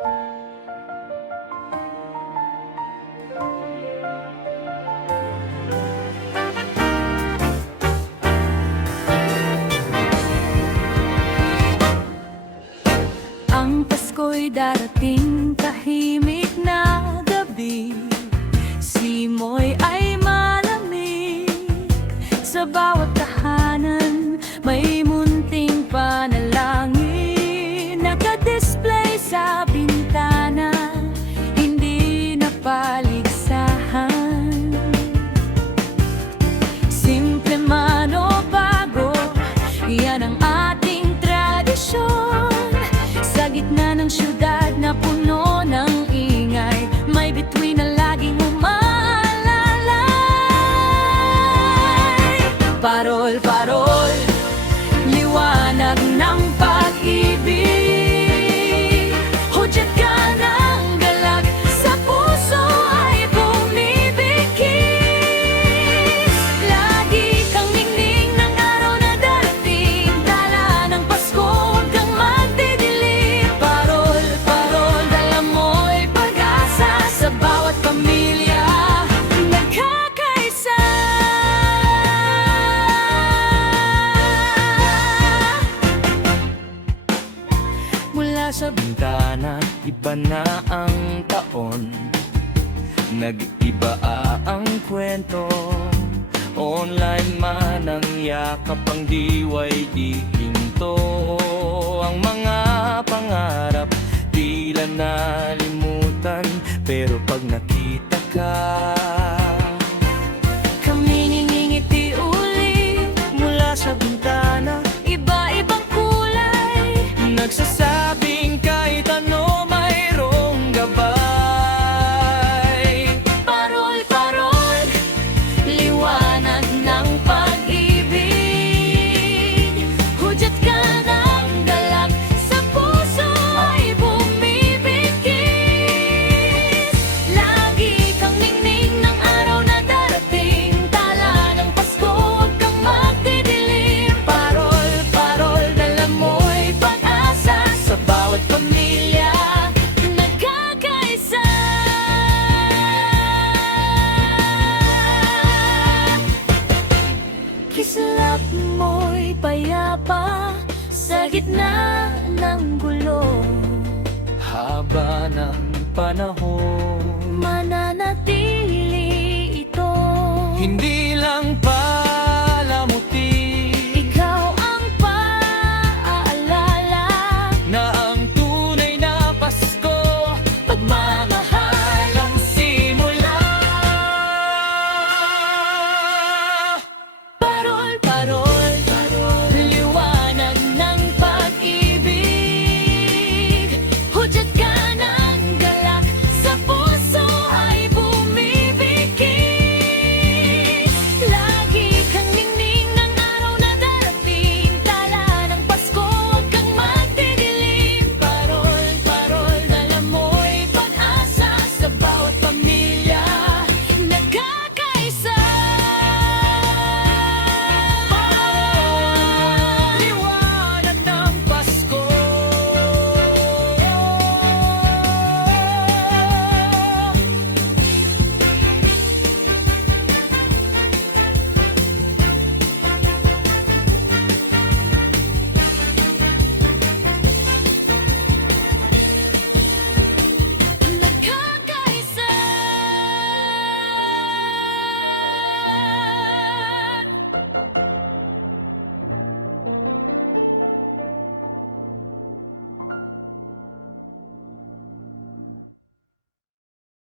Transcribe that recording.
Ang Pasko'y darating, tahimik na gabi. Simoy ay malamig, sa bawat tahanan may munting panalangin. Naka-display sa bintana, hindi na paligsahan. Simple man o bago, yan ang ating tradisyon. Sa gitna ng syudad na puno ng ingay, may bituin na laging umaalalay. Parol, parol, liwanag ng pag-ibig. Hudyat ka ng galak, sa puso ay bumibigkis. Lagi kang ningning ng araw na darating, dala ng Pasko, huwag kang magdidilim. Parol, parol, dala mo'y pag-asa, sa bawat pamilya nagkakaisa. Mula sa Bintana, iba na ang taon, nag-iba ang kwento. Online man ang yakap, ang diway di hinto. Ang mga pangarap tila nalimutan, pero pag nakita ka, kami niningiti uli. mula sa bintana, Iba-ibang kulay, nagsasabing kahit ano mayroong gabay. parol, parol, liwanag ng pag-ibig. Hudyat ka ng galak, sa puso ay bumibigkis. Lagi kang ningning ng araw na darating, tala ng Pasko, huwag kang magdidilim. Parol, parol, dala mo'y pag-asa, Sa bawat pamilya nagkakaisa. Kislap mo'y payapa, sa gitna ng gulo. haba ng panahon, Mananatili ito. hindi